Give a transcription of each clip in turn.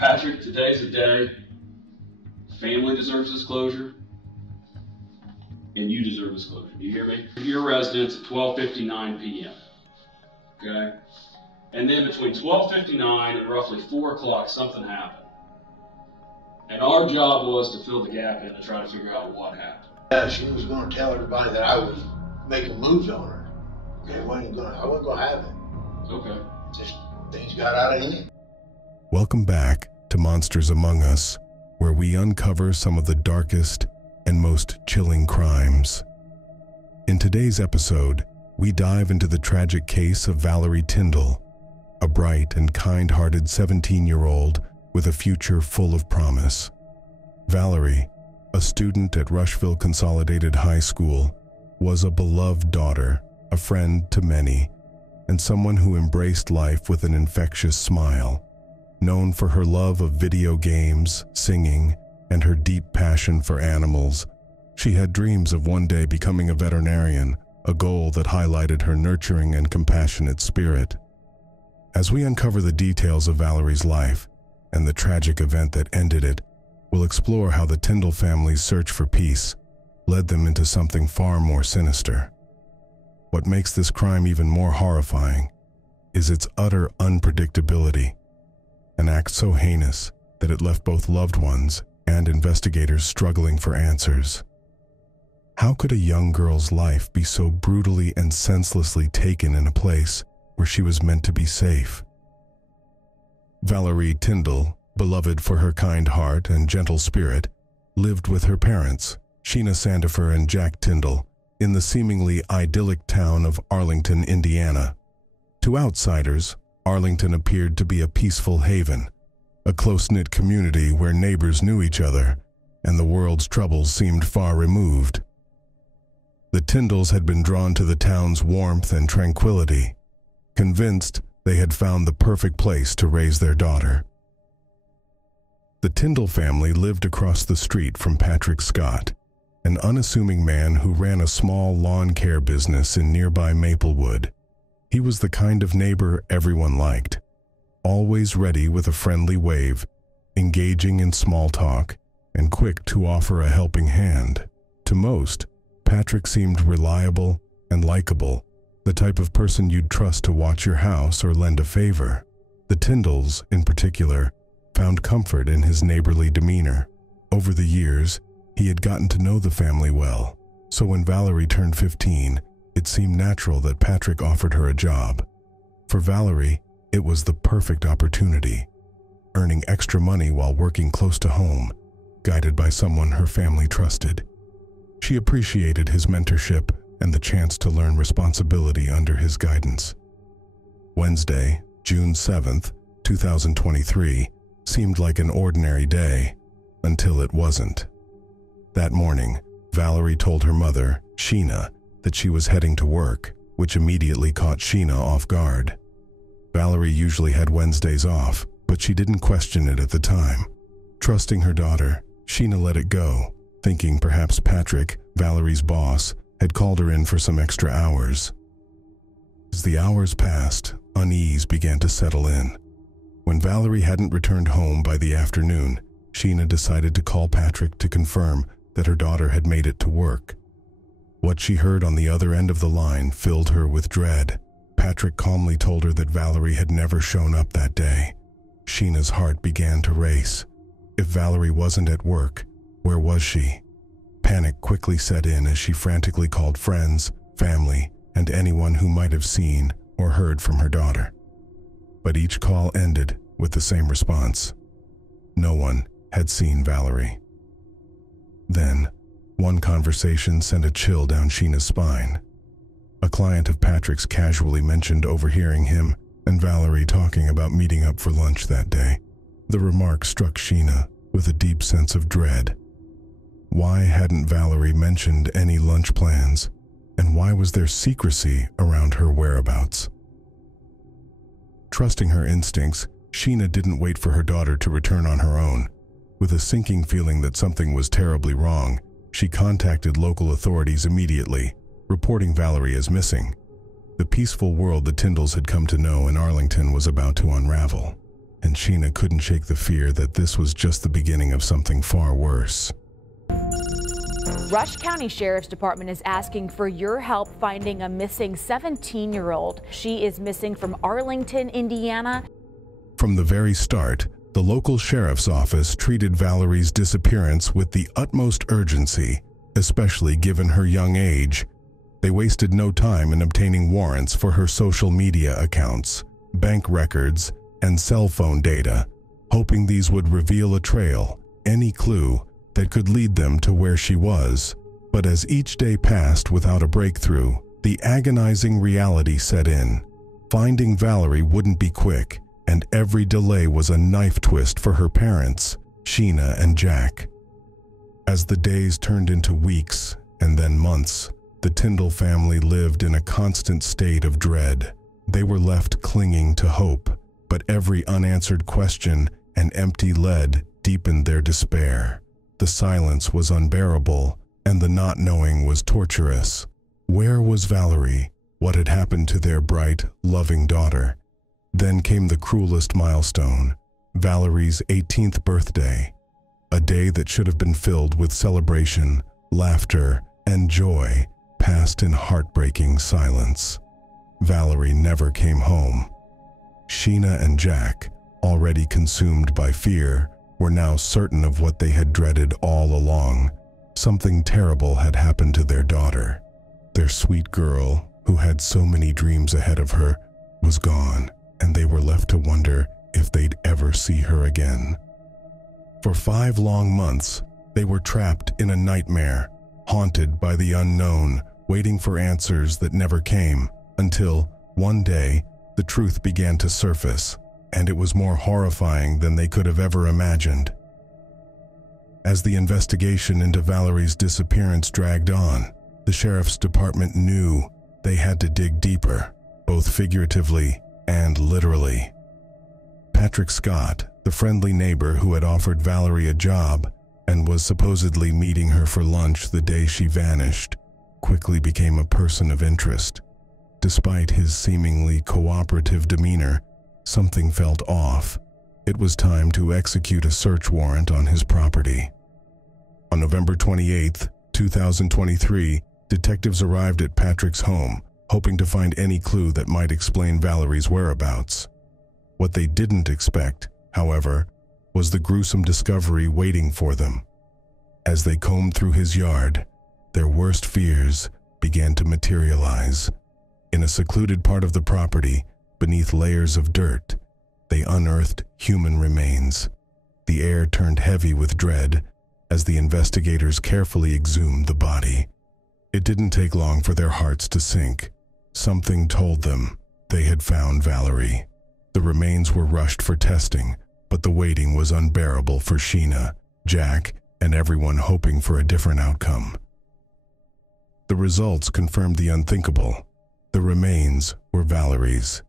Patrick, today's a day. Family deserves this closure, and you deserve this closure. Do you hear me? Your residence at 12:59 p.m. Okay? And then between 12:59 and roughly 4 o'clock, something happened. And our job was to fill the gap in and try to figure out what happened. Yeah, she was going to tell everybody that I was making moves on her. Okay, I wasn't going to have it. Okay. Just things got out of hand. Welcome back to Monsters Among Us, where we uncover some of the darkest and most chilling crimes. In today's episode, we dive into the tragic case of Valerie Tyndall, a bright and kind-hearted 17-year-old with a future full of promise. Valerie, a student at Rushville Consolidated High School, was a beloved daughter, a friend to many, and someone who embraced life with an infectious smile. Known for her love of video games, singing, and her deep passion for animals, she had dreams of one day becoming a veterinarian, a goal that highlighted her nurturing and compassionate spirit. As we uncover the details of Valerie's life and the tragic event that ended it, we'll explore how the Tyndall family's search for peace led them into something far more sinister. What makes this crime even more horrifying is its utter unpredictability, an act so heinous that it left both loved ones and investigators struggling for answers. How could a young girl's life be so brutally and senselessly taken in a place where she was meant to be safe? Valerie Tyndall, beloved for her kind heart and gentle spirit, lived with her parents, Sheena Sandifer and Jack Tyndall, in the seemingly idyllic town of Arlington, Indiana. To outsiders, Arlington appeared to be a peaceful haven, a close-knit community where neighbors knew each other and the world's troubles seemed far removed. The Tyndalls had been drawn to the town's warmth and tranquility, convinced they had found the perfect place to raise their daughter. The Tyndall family lived across the street from Patrick Scott, an unassuming man who ran a small lawn care business in nearby Maplewood. He was the kind of neighbor everyone liked, always ready with a friendly wave, engaging in small talk, and quick to offer a helping hand. To most, Patrick seemed reliable and likable, the type of person you'd trust to watch your house or lend a favor. The Tyndalls, in particular, found comfort in his neighborly demeanor. Over the years, he had gotten to know the family well, so when Valerie turned 15, it seemed natural that Patrick offered her a job. For Valerie, it was the perfect opportunity, earning extra money while working close to home, guided by someone her family trusted. She appreciated his mentorship and the chance to learn responsibility under his guidance. Wednesday, June 7th, 2023, seemed like an ordinary day, until it wasn't. That morning, Valerie told her mother, Sheena, that she was heading to work, which immediately caught Sheena off guard. Valerie usually had Wednesdays off, but she didn't question it at the time. Trusting her daughter, Sheena let it go, thinking perhaps Patrick, Valerie's boss, had called her in for some extra hours. As the hours passed, unease began to settle in. When Valerie hadn't returned home by the afternoon, Sheena decided to call Patrick to confirm that her daughter had made it to work. What she heard on the other end of the line filled her with dread. Patrick calmly told her that Valerie had never shown up that day. Sheena's heart began to race. If Valerie wasn't at work, where was she? Panic quickly set in as she frantically called friends, family, and anyone who might have seen or heard from her daughter. But each call ended with the same response. No one had seen Valerie. Then, one conversation sent a chill down Sheena's spine. A client of Patrick's casually mentioned overhearing him and Valerie talking about meeting up for lunch that day. The remark struck Sheena with a deep sense of dread. Why hadn't Valerie mentioned any lunch plans, and why was there secrecy around her whereabouts? Trusting her instincts, Sheena didn't wait for her daughter to return on her own. With a sinking feeling that something was terribly wrong, she contacted local authorities immediately, reporting Valerie as missing. The peaceful world the Tyndalls had come to know in Arlington was about to unravel. and Sheena couldn't shake the fear that this was just the beginning of something far worse. Rush County Sheriff's Department is asking for your help finding a missing 17-year-old. She is missing from Arlington, Indiana. From the very start, the local sheriff's office treated Valerie's disappearance with the utmost urgency, especially given her young age. They wasted no time in obtaining warrants for her social media accounts, bank records, and cell phone data, hoping these would reveal a trail, any clue that could lead them to where she was. But as each day passed without a breakthrough, the agonizing reality set in. Finding Valerie wouldn't be quick, and every delay was a knife twist for her parents, Sheena and Jack. As the days turned into weeks and then months, the Tindall family lived in a constant state of dread. They were left clinging to hope, but every unanswered question and empty lead deepened their despair. The silence was unbearable, and the not knowing was torturous. Where was Valerie? What had happened to their bright, loving daughter? Then came the cruelest milestone, Valerie's 18th birthday, a day that should have been filled with celebration, laughter, and joy, passed in heartbreaking silence. Valerie never came home. Sheena and Jack, already consumed by fear, were now certain of what they had dreaded all along. Something terrible had happened to their daughter. Their sweet girl, who had so many dreams ahead of her, was gone, and they were left to wonder if they'd ever see her again. For 5 long months, they were trapped in a nightmare, haunted by the unknown, waiting for answers that never came, until, one day, the truth began to surface, and it was more horrifying than they could have ever imagined. As the investigation into Valerie's disappearance dragged on, the sheriff's department knew they had to dig deeper, both figuratively and literally. Patrick Scott, the friendly neighbor who had offered Valerie a job and was supposedly meeting her for lunch the day she vanished, quickly became a person of interest. Despite his seemingly cooperative demeanor, something felt off. It was time to execute a search warrant on his property. On November 28, 2023, detectives arrived at Patrick's home, hoping to find any clue that might explain Valerie's whereabouts. What they didn't expect, however, was the gruesome discovery waiting for them. As they combed through his yard, their worst fears began to materialize. In a secluded part of the property, beneath layers of dirt, they unearthed human remains. The air turned heavy with dread as the investigators carefully exhumed the body. It didn't take long for their hearts to sink. Something told them they had found Valerie. The remains were rushed for testing, but the waiting was unbearable for Sheena, Jack, and everyone hoping for a different outcome. The results confirmed the unthinkable. The remains were Valerie's.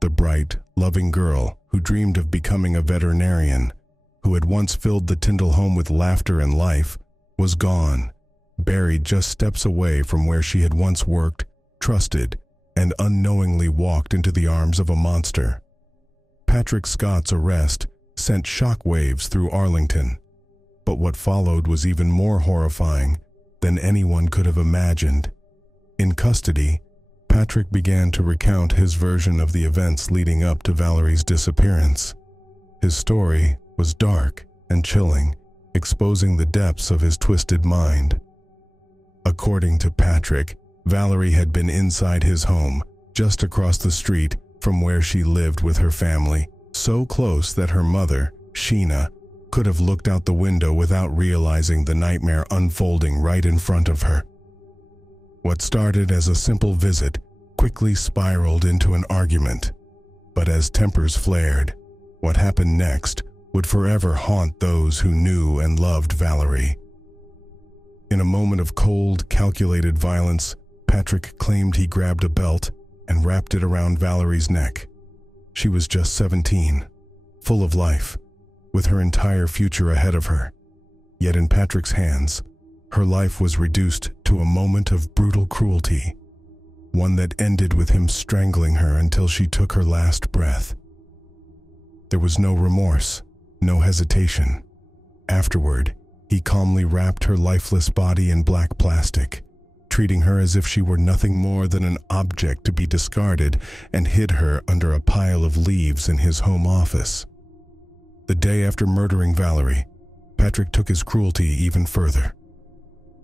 The bright, loving girl who dreamed of becoming a veterinarian, who had once filled the Tindall home with laughter and life, was gone, buried just steps away from where she had once worked, trusted, and unknowingly walked into the arms of a monster. Patrick Scott's arrest sent shockwaves through Arlington, but what followed was even more horrifying than anyone could have imagined. In custody, Patrick began to recount his version of the events leading up to Valerie's disappearance. His story was dark and chilling, exposing the depths of his twisted mind. According to Patrick, Valerie had been inside his home, just across the street from where she lived with her family, so close that her mother, Sheena, could have looked out the window without realizing the nightmare unfolding right in front of her. What started as a simple visit quickly spiraled into an argument. But as tempers flared, what happened next would forever haunt those who knew and loved Valerie. In a moment of cold, calculated violence, Patrick claimed he grabbed a belt and wrapped it around Valerie's neck. She was just 17, full of life, with her entire future ahead of her. Yet in Patrick's hands, her life was reduced to a moment of brutal cruelty, one that ended with him strangling her until she took her last breath. There was no remorse, no hesitation. Afterward, he calmly wrapped her lifeless body in black plastic, treating her as if she were nothing more than an object to be discarded, and hid her under a pile of leaves in his home office. The day after murdering Valerie, Patrick took his cruelty even further.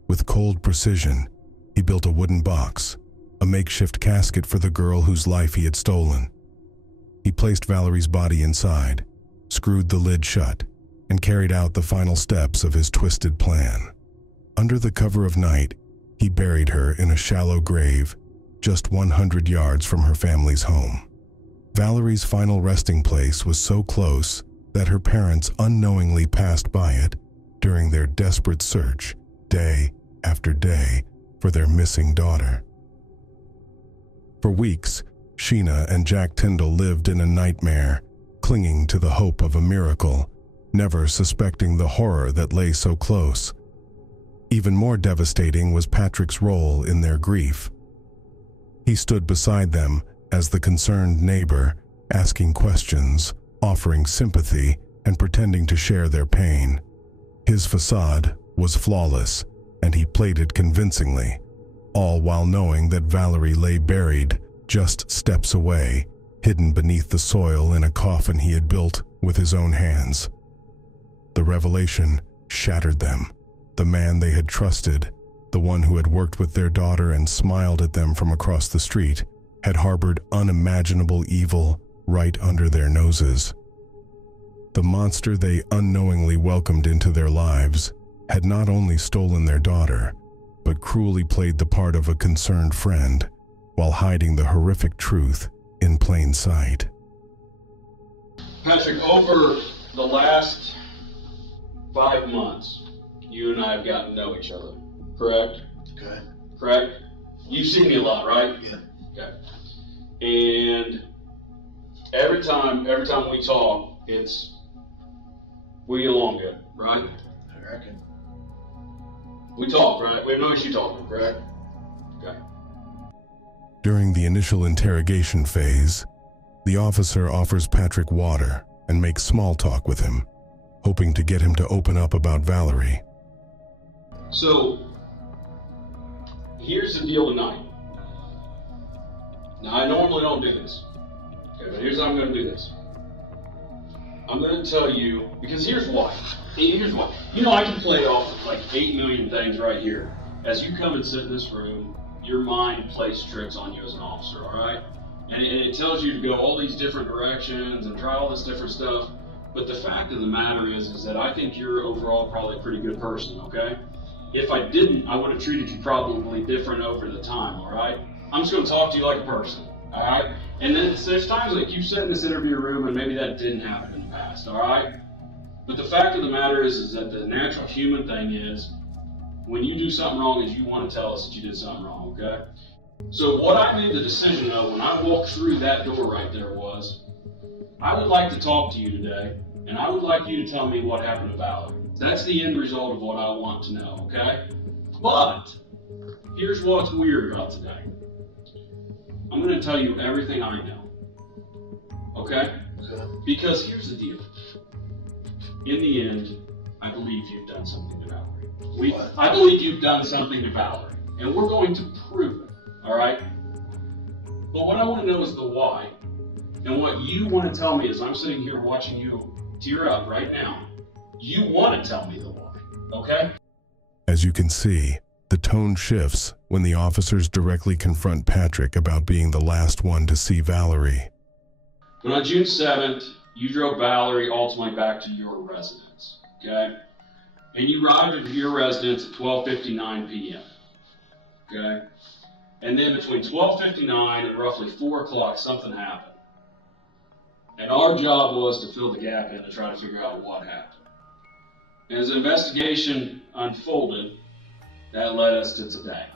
With cold precision, he built a wooden box, a makeshift casket for the girl whose life he had stolen. He placed Valerie's body inside, screwed the lid shut, and carried out the final steps of his twisted plan. Under the cover of night, he buried her in a shallow grave just 100 yards from her family's home. Valerie's final resting place was so close that her parents unknowingly passed by it during their desperate search, day after day, for their missing daughter. For weeks, Sheena and Jack Tyndall lived in a nightmare, clinging to the hope of a miracle, never suspecting the horror that lay so close. Even more devastating was Patrick's role in their grief. He stood beside them as the concerned neighbor, asking questions, offering sympathy, and pretending to share their pain. His facade was flawless, and he played it convincingly, all while knowing that Valerie lay buried just steps away, hidden beneath the soil in a coffin he had built with his own hands. The revelation shattered them. The man they had trusted, the one who had worked with their daughter and smiled at them from across the street, had harbored unimaginable evil right under their noses. The monster they unknowingly welcomed into their lives had not only stolen their daughter, but cruelly played the part of a concerned friend while hiding the horrific truth in plain sight. Patrick, over the last 5 months, you and I have gotten to know each other, correct? Okay. Correct? You've seen me a lot, right? Yeah. Okay. And every time we talk, we get along good, right? I reckon. We talk, right? We have no issue talking, correct? Okay. During the initial interrogation phase, the officer offers Patrick water and makes small talk with him, hoping to get him to open up about Valerie. So, here's the deal tonight. Now, I normally don't do this, okay, but here's how I'm going to do this. I'm going to tell you, because here's why. Here's why. You know, I can play off like 8 million things right here. As you come and sit in this room, your mind plays tricks on you as an officer, all right? And it tells you to go all these different directions and try all this different stuff. But the fact of the matter is that I think you're overall probably a pretty good person, okay? If I didn't, I would have treated you probably different over the time, all right? I'm just going to talk to you like a person, all right? And then there's times like you sit in this interview room and maybe that didn't happen in the past, all right? But the fact of the matter is that the natural human thing is when you do something wrong is you want to tell us that you did something wrong, okay? So what I made the decision of when I walked through that door right there was, I would like to talk to you today, and I would like you to tell me what happened to Valerie. That's the end result of what I want to know, okay? But here's what's weird about today. I'm going to tell you everything I know, okay? Because here's the deal. In the end, I believe you've done something to Valerie. I believe you've done something to Valerie, and we're going to prove it, all right? But what I want to know is the why. And what you want to tell me is I'm sitting here watching you tear up right now. You want to tell me the why, okay? As you can see, the tone shifts when the officers directly confront Patrick about being the last one to see Valerie. But on June 7th, you drove Valerie ultimately back to your residence, okay? And you arrived at your residence at 12:59 p.m., okay? And then between 12:59 and roughly 4 o'clock, something happened. And our job was to fill the gap in and try to figure out what happened. And as the investigation unfolded, that led us to today,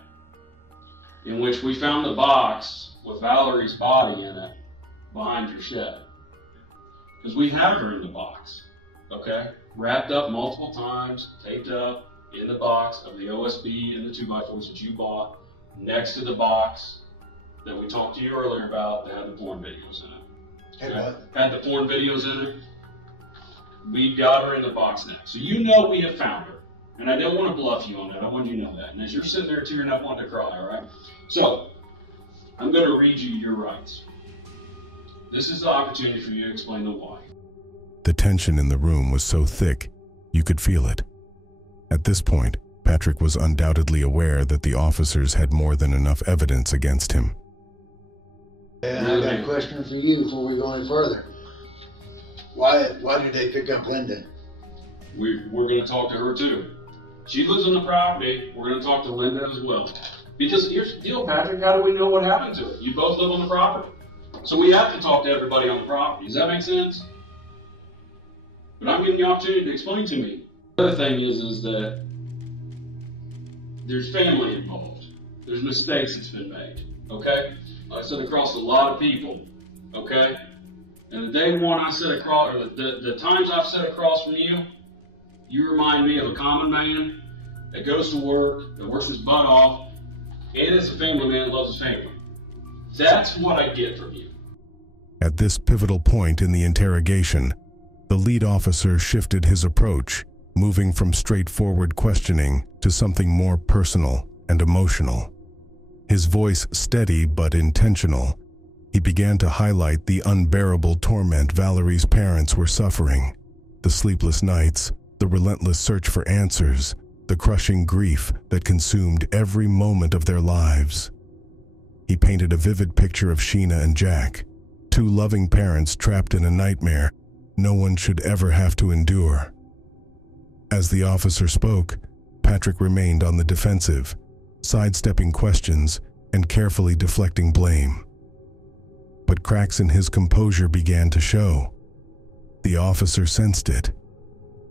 in which we found the box with Valerie's body in it behind your shed. Because we have her in the box, okay? Wrapped up multiple times, taped up in the box of the OSB and the 2x4s that you bought, next to the box that we talked to you earlier about that had the porn videos in it. Hey, what? Had the porn videos in it. We got her in the box now. So you know we have found her. And I don't want to bluff you on that. I want you to know that. And as you're sitting there tearing up wanting to cry, all right? So, I'm going to read you your rights. This is the opportunity for you to explain the why. The tension in the room was so thick, you could feel it. At this point, Patrick was undoubtedly aware that the officers had more than enough evidence against him. And I got a question for you before we go any further. Why did they pick up Linda? We're going to talk to her too. She lives on the property. We're going to talk to Linda as well. Because here's the deal, Patrick. How do we know what happened to her? You both live on the property. So we have to talk to everybody on the property. Does that make sense? But I'm giving you the opportunity to explain to me. The other thing is that there's family involved. There's mistakes that's been made. Okay? I sit across a lot of people. Okay? And the day one I sit across, or the times I've sat across from you, you remind me of a common man that goes to work, that works his butt off, and is a family man that loves his family. That's what I get from you. At this pivotal point in the interrogation, the lead officer shifted his approach, moving from straightforward questioning to something more personal and emotional. His voice steady but intentional, he began to highlight the unbearable torment Valerie's parents were suffering, the sleepless nights, the relentless search for answers, the crushing grief that consumed every moment of their lives. He painted a vivid picture of Sheena and Jack, two loving parents trapped in a nightmare no one should ever have to endure. As the officer spoke, Patrick remained on the defensive, sidestepping questions and carefully deflecting blame. But cracks in his composure began to show. The officer sensed it.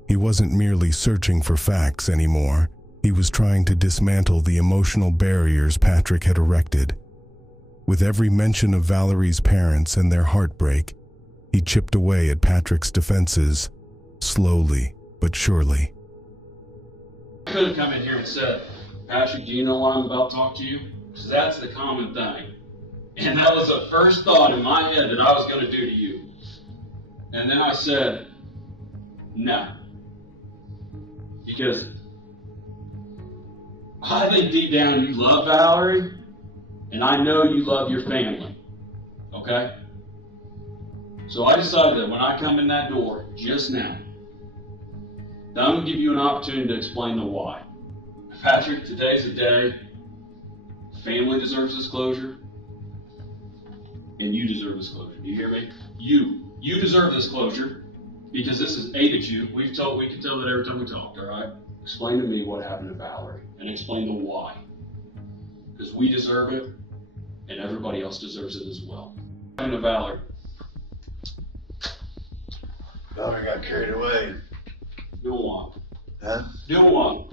He wasn't merely searching for facts anymore. He was trying to dismantle the emotional barriers Patrick had erected. With every mention of Valerie's parents and their heartbreak, he chipped away at Patrick's defenses, slowly but surely. I could have come in here and said, Patrick, do you know why I'm about to talk to you? Because that's the common thing. And that was the first thought in my head that I was going to do to you. And then I said, no. Because I think deep down you love Valerie, and I know you love your family. Okay? So I decided that when I come in that door just now, that I'm going to give you an opportunity to explain the why. Patrick, today's the day. Family deserves this closure, and you deserve this closure. Do you hear me? You deserve this closure because this has aided you. We can tell that every time we talked, all right? Explain to me what happened to Valerie and explain the why. Because we deserve it, and everybody else deserves it as well. What happened to Valerie? Valerie got carried away. Doing what? Huh? Doing what?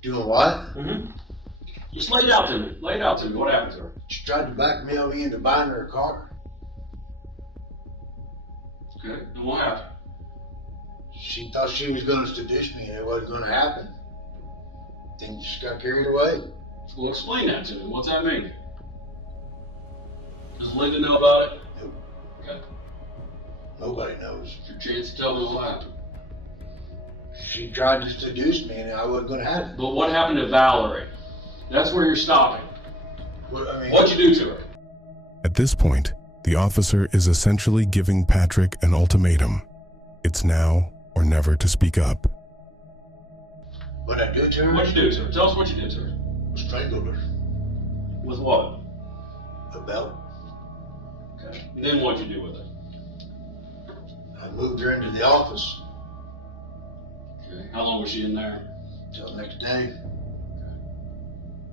Doing what? Mm-hmm. Just lay it out to me. Lay it out to me. What happened to her? She tried to blackmail me into buying her a car. Okay, and what happened? She thought she was going to seduce me and it wasn't going to happen. Then she got carried away. Well, explain that to me. What's that mean? Does Linda know about it? Nope. Okay. Nobody knows. It's your chance to tell me what happened. She tried to seduce me and I wasn't going to have it. But what happened to Valerie? That's where you're stopping. What'd you do to her? At this point, the officer is essentially giving Patrick an ultimatum. It's now or never to speak up. What I did to her? What'd you do to her? Tell us what you did to her. Strangled her. With what? A belt. Okay. And then what'd you do with her? I moved her into the office. Okay. How long was she in there? Till the next day.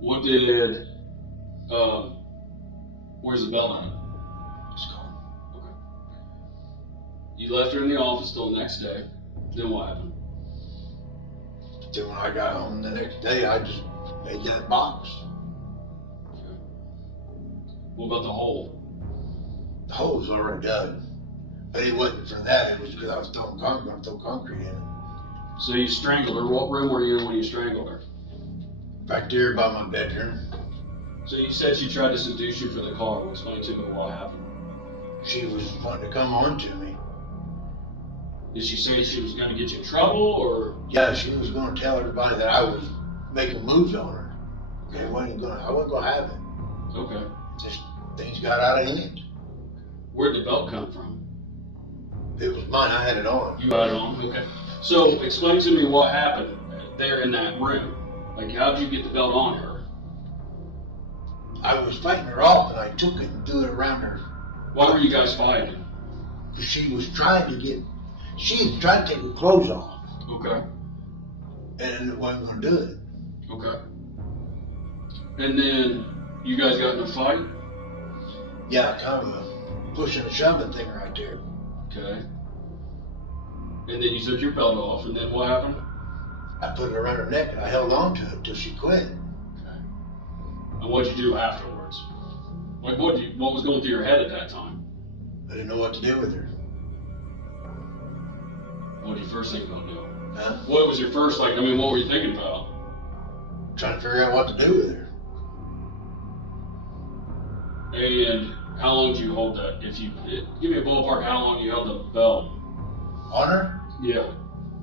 What did, where's the belt on it? It's gone. Okay. You left her in the office till the next day. Then what happened? Then when I got home the next day, I just made that box. Okay. What about the hole? The hole was already done. But it wasn't for that, it was because I was throwing concrete in it. So you strangled her. What room were you in when you strangled her? Back there by my bedroom. So you said she tried to seduce you for the car. Explain to me what happened. she was wanting to come on to me. Did she say she was going to get you in trouble, or? Yeah, she was going to tell everybody that I was making moves on her. Okay, I wasn't going to have it. Okay. Just things got out of hand. Where'd the belt come from? It was mine. I had it on. You had it on? Okay. So explain to me what happened there in that room. Like, how'd you get the belt on her? I was fighting her off, and I took it and threw it around her. Why were you guys fighting? She was trying to get, she had tried to take her clothes off. Okay. And it wasn't going to do it. Okay. And then you guys got in a fight? Yeah, kind of a pushing and shoving thing right there. Okay. And then you took your belt off, and then what happened? I put it around her neck and I held on to it till she quit. Okay. And what'd you do afterwards? Like, what was going through your head at that time? I didn't know what to do with her. What did you first think about doing? Huh? What was your first, what were you thinking about? Trying to figure out what to do with her. And how long did you hold that? Give me a ballpark, how long you held the belt? On her? Yeah.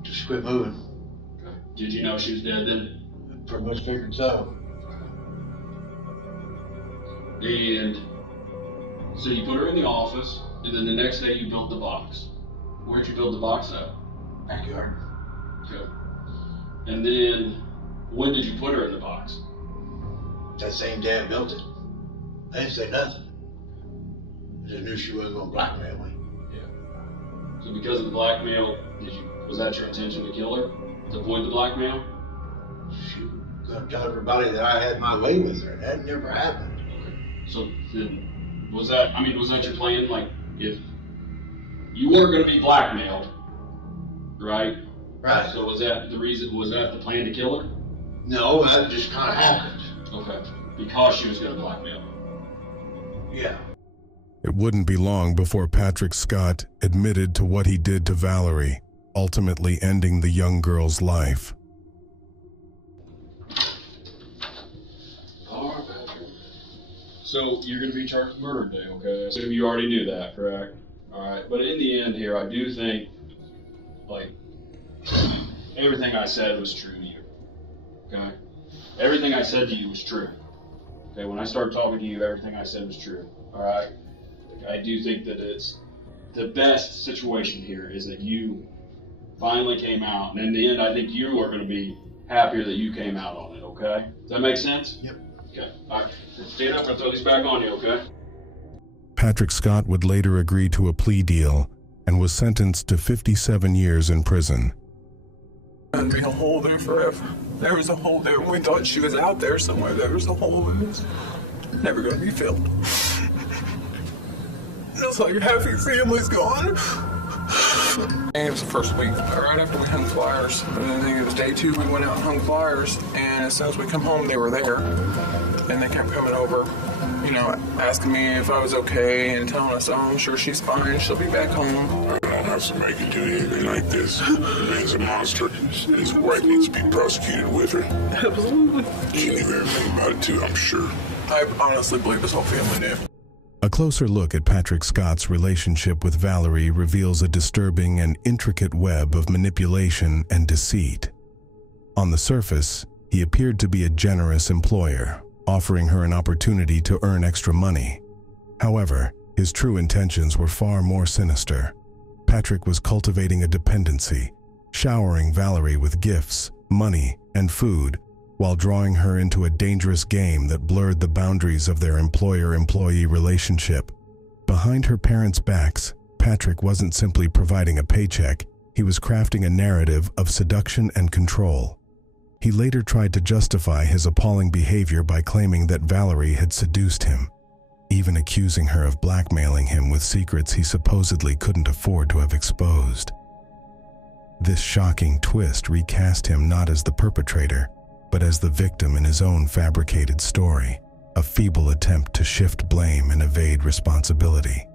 Just quit moving. Okay. Did you know she was dead then? Pretty much figured so. And so you put her in the office, and then the next day you built the box. Where'd you build the box at? Backyard. Okay. And then when did you put her in the box? That same day I built it. I didn't say nothing. I just knew she wasn't going to blackmail me. Yeah. So because of the blackmail, was that your intention to kill her? To avoid the blackmail? She was going to tell everybody that I had my way with her. That never happened. Okay. So then, was that your plan? Like, if you were going to be blackmailed, right? Right. So was that the plan to kill her? No, that just kind of happened. Okay. Because she was going to blackmail. Yeah. It wouldn't be long before Patrick Scott admitted to what he did to Valerie, ultimately ending the young girl's life. All right, Patrick. So you're going to be charged with murder today, okay? I assume you already knew that, correct? All right. But in the end here, I do think, everything I said was true to you, okay? Everything I said to you was true. Okay, when I started talking to you, everything I said was true, all right? I do think that it's the best situation here is that you finally came out, and in the end, I think you are going to be happier that you came out on it, okay? Does that make sense? Yep. Okay, all right. Stand up and throw these back on you, okay? Patrick Scott would later agree to a plea deal and was sentenced to 57 years in prison. There'd be a hole there forever. There was a hole there. We thought she was out there somewhere. There was a hole in this. Never gonna be filled. That's all your happy family's gone. And it was the first week, right after we hung flyers. And I think it was day 2, we went out and hung flyers. And as soon as we come home, they were there. And they kept coming over, asking me if I was okay and telling us, oh, I'm sure she's fine. She'll be back home. I don't have to make her do anything like this. The man's a monster. His wife needs to be prosecuted with her. Absolutely. She knew everything about it too, I'm sure. I honestly believe his whole family knew. A closer look at Patrick Scott's relationship with Valerie reveals a disturbing and intricate web of manipulation and deceit. On the surface, he appeared to be a generous employer, offering her an opportunity to earn extra money. However, his true intentions were far more sinister. Patrick was cultivating a dependency, showering Valerie with gifts, money, and food, while drawing her into a dangerous game that blurred the boundaries of their employer-employee relationship. Behind her parents' backs, Patrick wasn't simply providing a paycheck, he was crafting a narrative of seduction and control. He later tried to justify his appalling behavior by claiming that Valerie had seduced him, even accusing her of blackmailing him with secrets he supposedly couldn't afford to have exposed. This shocking twist recast him not as the perpetrator, but as the victim in his own fabricated story, a feeble attempt to shift blame and evade responsibility.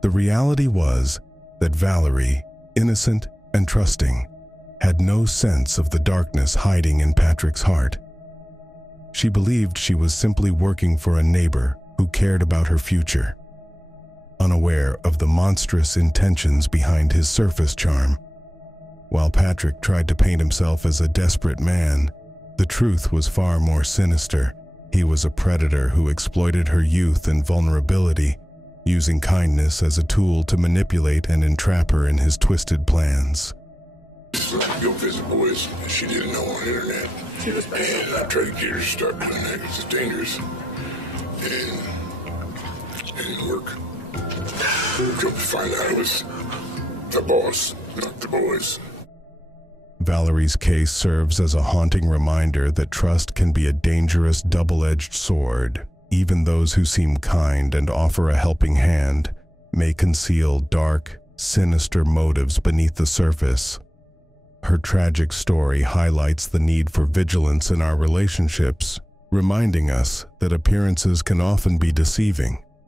The reality was that Valerie, innocent and trusting, had no sense of the darkness hiding in Patrick's heart. She believed she was simply working for a neighbor who cared about her future. unaware of the monstrous intentions behind his surface charm. While Patrick tried to paint himself as a desperate man, the truth was far more sinister. He was a predator who exploited her youth and vulnerability, using kindness as a tool to manipulate and entrap her in his twisted plans. So go visit boys she didn't know on the internet. And I tried to get her to start doing that because it's dangerous. And it didn't work. Come to find out it was the boss, not the boys. Valerie's case serves as a haunting reminder that trust can be a dangerous double-edged sword. Even those who seem kind and offer a helping hand may conceal dark, sinister motives beneath the surface. Her tragic story highlights the need for vigilance in our relationships, reminding us that appearances can often be deceiving.